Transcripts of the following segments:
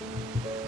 あ!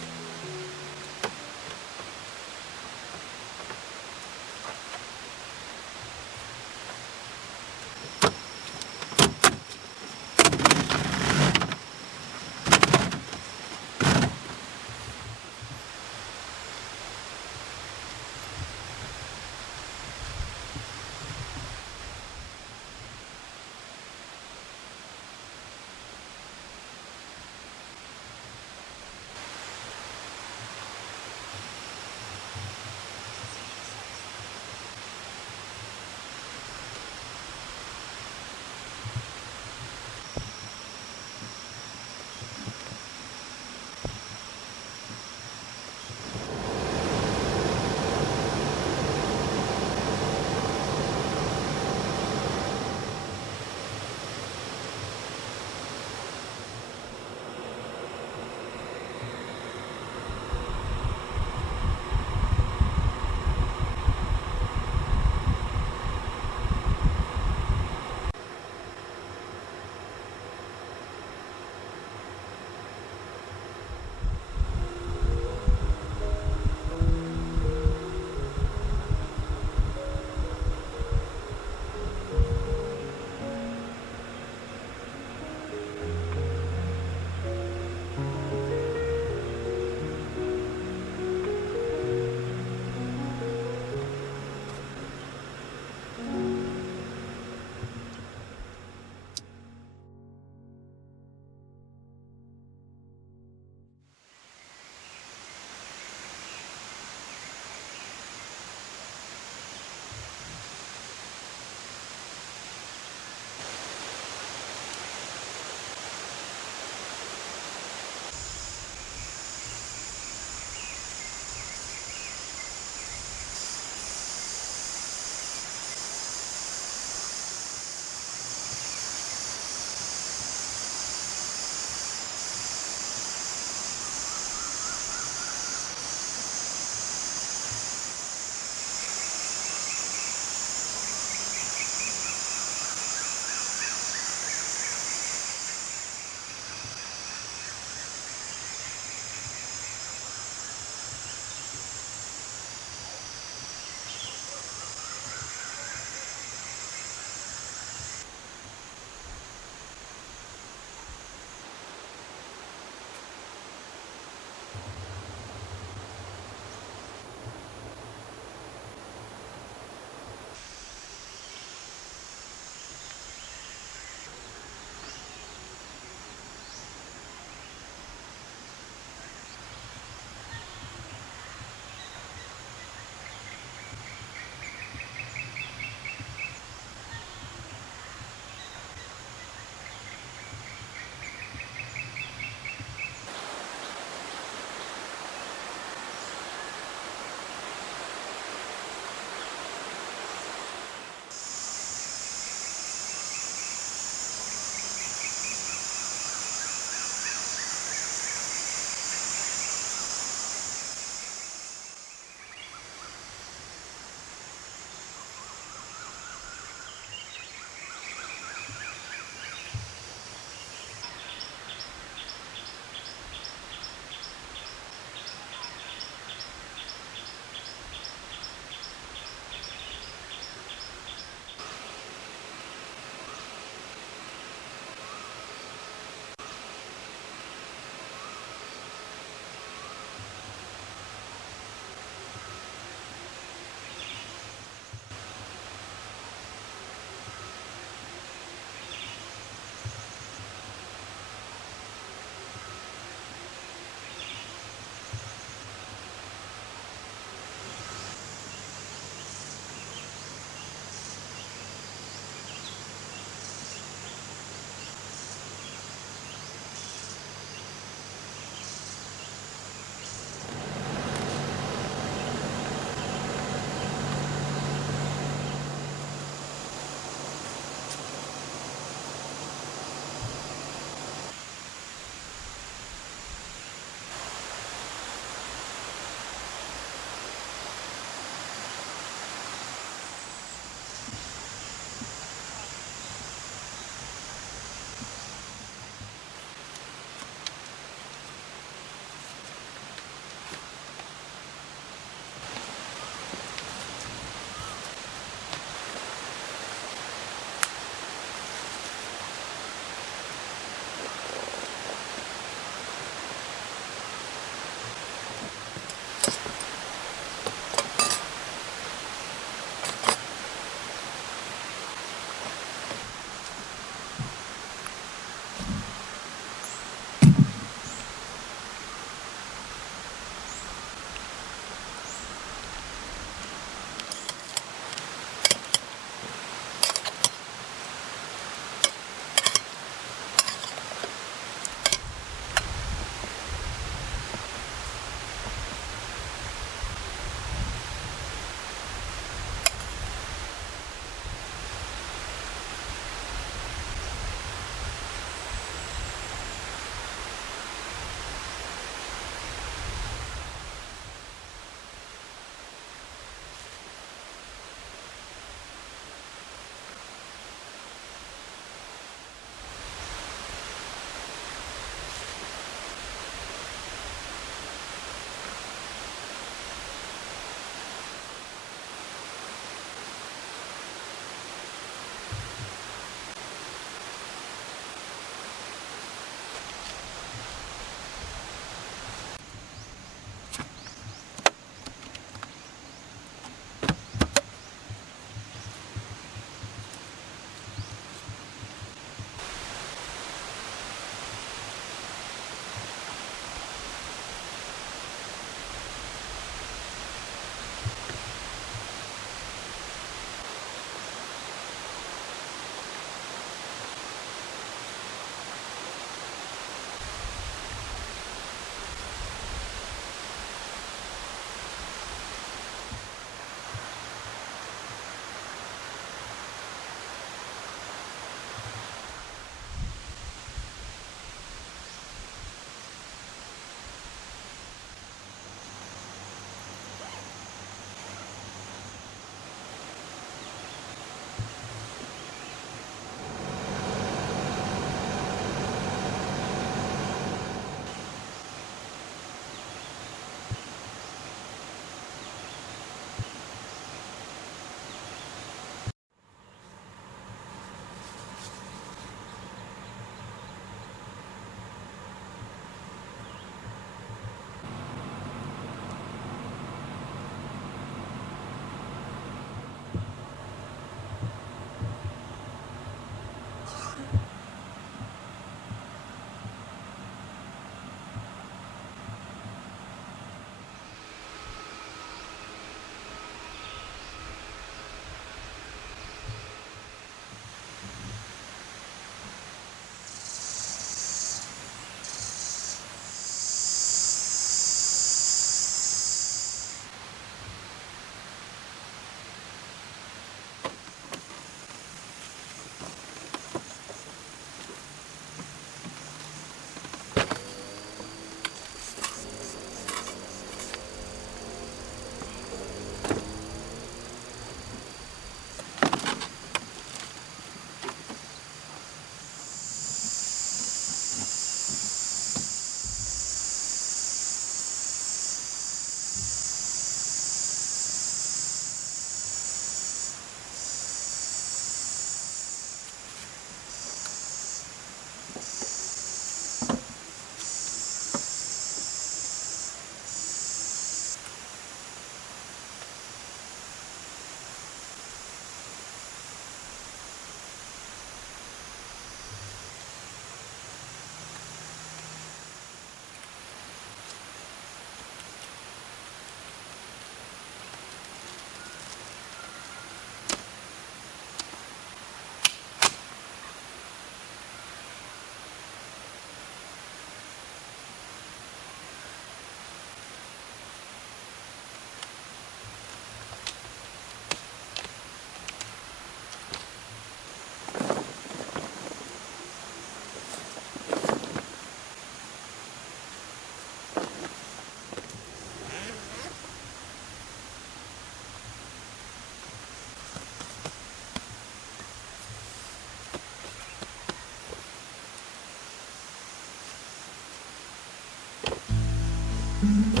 Mm-hmm.